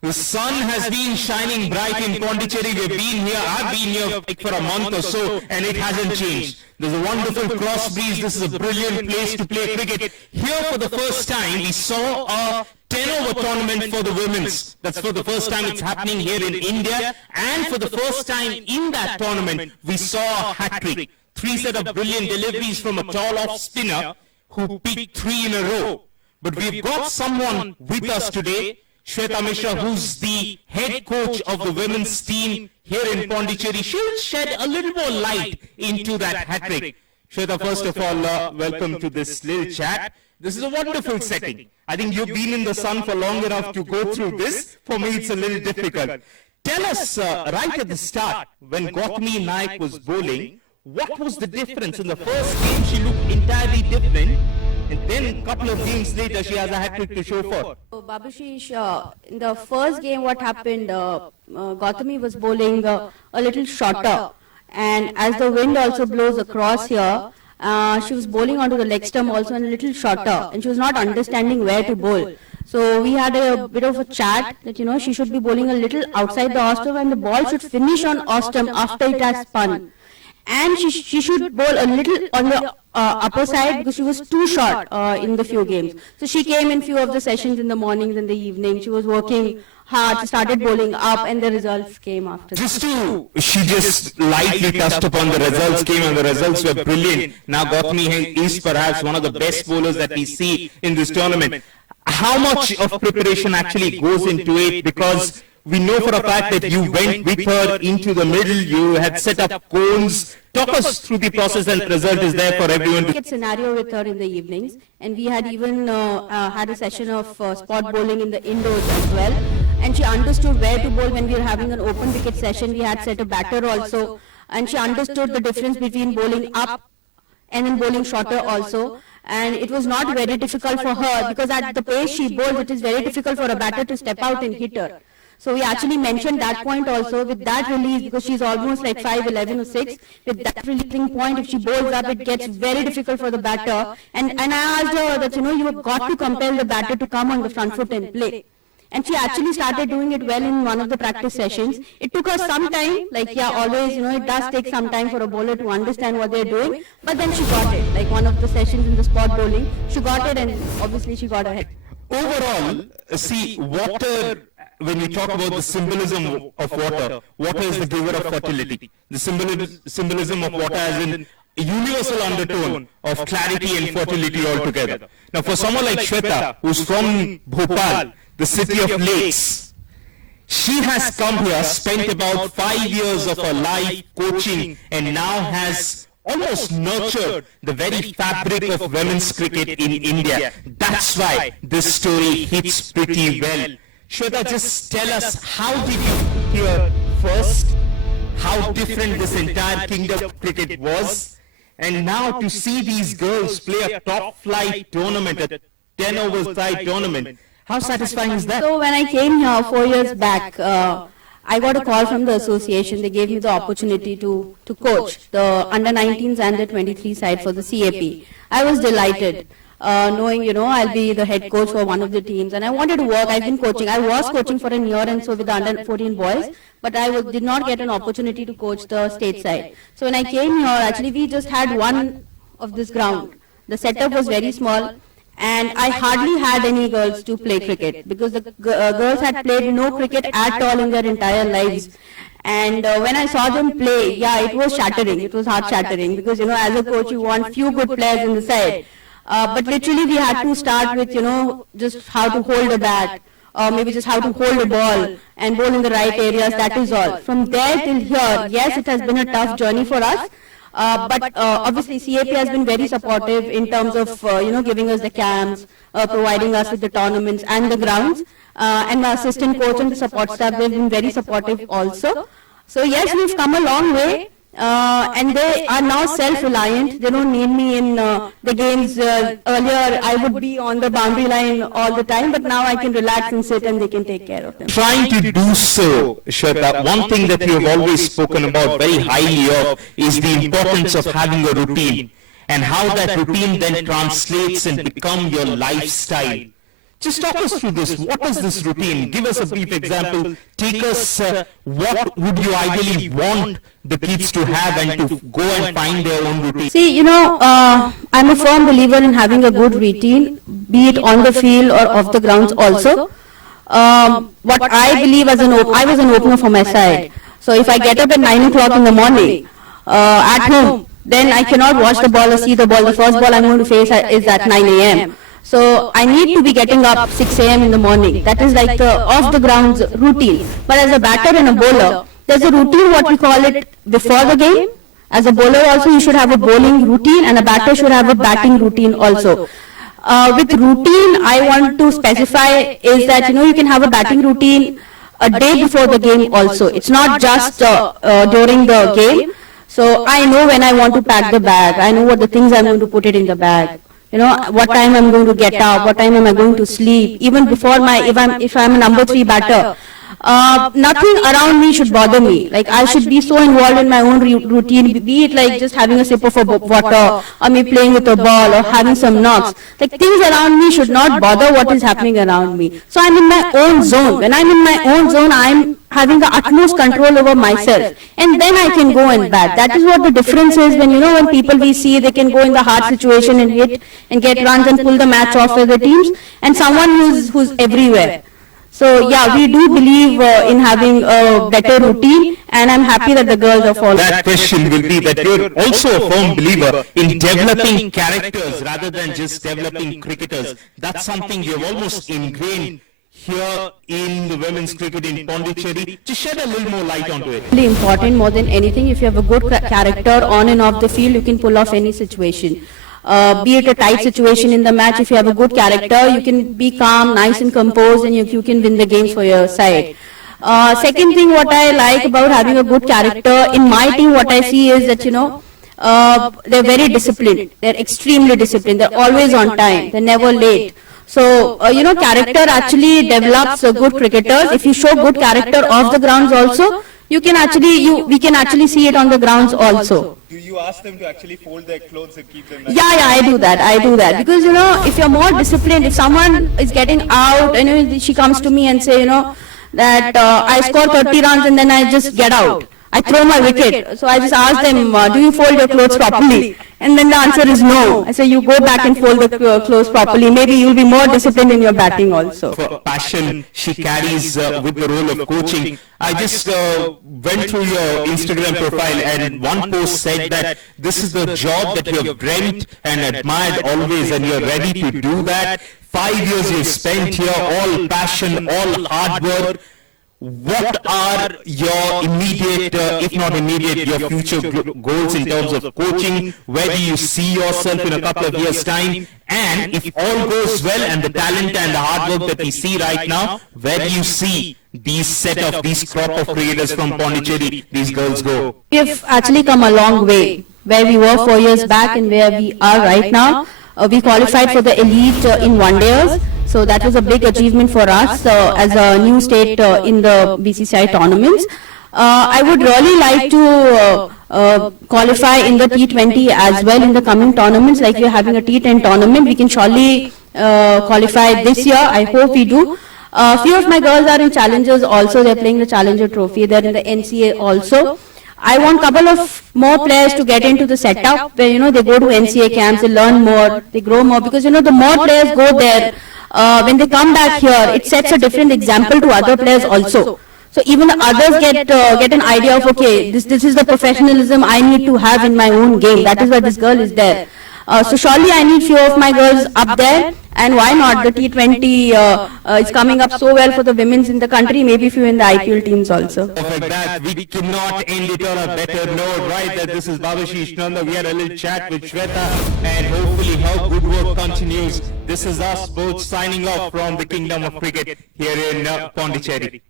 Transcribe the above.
The sun has been shining bright in Pondicherry. We've been here, I've been here for a month or so, and it hasn't changed. There's a wonderful cross breeze. This is a brilliant place to play cricket. Here for the first time, we saw a 10-over tournament for the women's. That's for the first time it's happening here in India. And for the first time in that tournament, we saw a hat-trick. 3 set of brilliant deliveries from a tall-off spinner who picked 3 in a row. But we've got someone with us today, Shweta Mishra, who's the head coach of the women's team here in Pondicherry. She'll shed a little more light into that hat-trick. Shweta, first of all, welcome to this little chat. This is a wonderful setting. I think you've been in the sun for long enough to go through this. For me, it's a little difficult. Tell us, right at the start, when Gautami Naik was bowling, what was the difference? In the first game, she looked entirely different. And then a couple of games later, she has a hat-trick to show for. So, Babashish, in the first game, what happened, Gautami was bowling a little shorter. And as the wind also blows across here, she was bowling onto the leg stump also and a little shorter. And she was not understanding where to bowl. So we had a bit of a chat that, she should be bowling a little outside the off stump and the ball should finish on off stump after it has spun. And she should bowl a little on the upper side because she was too short in the few games. So she came in few of the sessions in the mornings and the evening. She was working hard. She started bowling up and the results came after that. She just lightly touched upon the results came and the results were brilliant. Now Gautami is perhaps one of the best bowlers that we see in this tournament. How much of preparation actually goes into it? Because we know for a fact that you went with her into the middle, you had set up cones. Talk us through the process and the result is there for everyone. We had a scenario with her in the evenings and we had even had a session of spot bowling in the indoors as well. And she understood where to bowl when we were having an open wicket session. We had set a batter also and she understood the difference between bowling up and then bowling shorter also. And it was not very difficult for her because at the pace she bowls, it is very difficult for a batter to step out and hit her. So we actually mentioned that point also with that release because she's almost like 5'11" or 6. With that releasing point, if she bowls up, it gets very difficult for the batter. And I asked her that, you have got to compel the batter to come on the front foot and play. And she actually started doing it well in one of the practice sessions. It took her some time, always, it does take some time for a bowler to understand what they're doing. But then she got it, like one of the sessions in the spot bowling. She got it and obviously she got ahead. Overall, see, water, when we talk about the symbolism of water, water is the giver of fertility. The symbolism of water as in a universal undertone of clarity and fertility altogether. Now for someone like Shweta, who's from Bhopal, the city of lakes, she has come here, spent about 5 years of her life coaching and now has almost nurtured the very fabric of women's cricket in India. That's why this story hits pretty well. Shweta, just tell us, how did you hear first, how different this entire kingdom of cricket was, and now to see these girls play a top-flight tournament, a 10-over side tournament, how satisfying is that? So when I came here 4 years back, I got a call from the association. They gave me the opportunity to coach the under-19s and the 23 side for the CAP. I was delighted. Knowing, I'll be the head coach for one of the teams. And I wanted to work. I've been coaching. I was coaching for a year and so with the under-14 boys. But I did not get an opportunity to coach the state side. So when I came here, actually, we just had one of this ground. The setup was very small. And I hardly had any girls to play cricket. Because the girls had played no cricket at all in their entire lives. And when I saw them play, it was shattering. It was heart shattering. Because, as a coach, you want few good players in the side. But literally we had to start with, just how to hold a bat, or maybe just how to hold a ball and bowl in the right areas, that is all. From there till here, yes, it has been a tough journey for us. But obviously CAP has been very supportive in terms of, giving us the camps, providing us with the tournaments and the grounds. And the assistant coach and the support staff, they've been very supportive also. So yes, we've come a long way. And they are now self-reliant. They don't need me in the games. Earlier, I would be on the boundary line all the time, but now I can relax and sit and they can take care of them. Trying to do so, Shweta, one thing that you have always spoken about very highly of is the importance of having a routine and how that routine then translates and become your lifestyle. Just talk us through this. What is this routine? Give us a brief example. Take us, what would you ideally want the kids to have and to go and find their own routine? See, I'm a firm believer in having a good routine, be it on the field or off the grounds also. What I believe I was an opener for my side. So if I get up at 9 o'clock in the morning at home, then I cannot watch the ball or see the ball. The first ball I'm going to face is at 9 a.m. So I need to be getting up 6 a.m. in the morning. That is like the off the grounds routine. But as a batter and a bowler, there's a routine, what we call it, before the game. As a bowler also, you should have a bowling routine, and a batter should have a batting routine also. With routine, I want to specify is that, you can have a batting routine a day before the game also. It's not just during the game. So I know when I want to pack the bag. I know what the things I'm going to put it in the bag. What time I'm going to get up, what time am I going to sleep. Even before if I'm a number 3 batter, nothing around me should bother me. Like, I should be so involved in my own routine, be it like just having a sip of water, or me playing with a ball, or having some knocks. Like, things around me should not bother what is happening around me. So I'm in my own zone. When I'm in my own zone, I'm having the utmost control over myself, and then I can go and bat. That is what the difference is. When people we see, they can go in the hard situation and hit and get runs and pull the match off for the teams, and someone who's everywhere. So yeah, we do believe in having a better routine, and I'm happy that the girls are following. That question will be that you're also a firm believer in developing characters rather than just developing cricketers. That's something you've almost ingrained here in the women's cricket in Pondicherry. Just shed a little more light onto it. Really important more than anything. If you have a good character on and off the field, you can pull off any situation. Be it a tight situation in the match, if you have a good character, you can be calm, nice and composed, and you can win the games for your side. Second thing, what I like about having a good character, in my team what I see is that, they're very disciplined. They're extremely disciplined. They're always on time. They're never late. So, character actually develops good cricketers. If you show good character off the grounds also, we can actually see it on the grounds also. Do you ask them to actually fold their clothes and keep them nice? Yeah, I do that. Because, if you're more disciplined, if someone is getting out, and she comes to me and say, that I score 30 runs and then I just get out. I throw my wicket. So I just ask them, do you fold your clothes properly? And then the answer is no. I say, you go back and fold the clothes properly. Maybe you'll be more disciplined in your batting also. For passion she carries with the role of coaching. I just went through your Instagram profile, and one post said that this is the job that you have dreamt and admired always, and you're ready to do that. 5 years you've spent here, all passion, all hard work. What are your immediate, if not immediate, your future goals in terms of coaching? Where do you see yourself in a couple of years' time? And if all goes well and the talent and the hard work that we see right now, where do you see these crop of creators from Pondicherry, these girls go? We have actually come a long way. Where we were 4 years back and where we are right now. We qualified for the elite in one-dayers. So that was a big achievement for us as a new state in the BCCI tournaments. I would really like to qualify in the T20 as well in the coming tournaments. Like we're having a T10 tournament, we can surely qualify this year. I hope we do. Few of my girls are in challengers also. They're playing the Challenger Trophy. They're in the NCA also. I want a couple of more players to get into the setup where, they go to NCA camps, they learn more, they grow more, because, the more players go there, when they come back here, it sets a different example to other players also. So even the others get an idea of, okay, this is the professionalism I need to have in my own game. That is why this girl is there. So surely I need few of my girls up there, and why not? The T20 is coming up so well for the women's in the country, maybe few in the IPL teams also. Like that, we cannot end it on a better note, right? That this is Babashish Nanda. We had a little chat with Shweta, and hopefully her good work continues. This is us both signing off from the Kingdom of Cricket here in Pondicherry.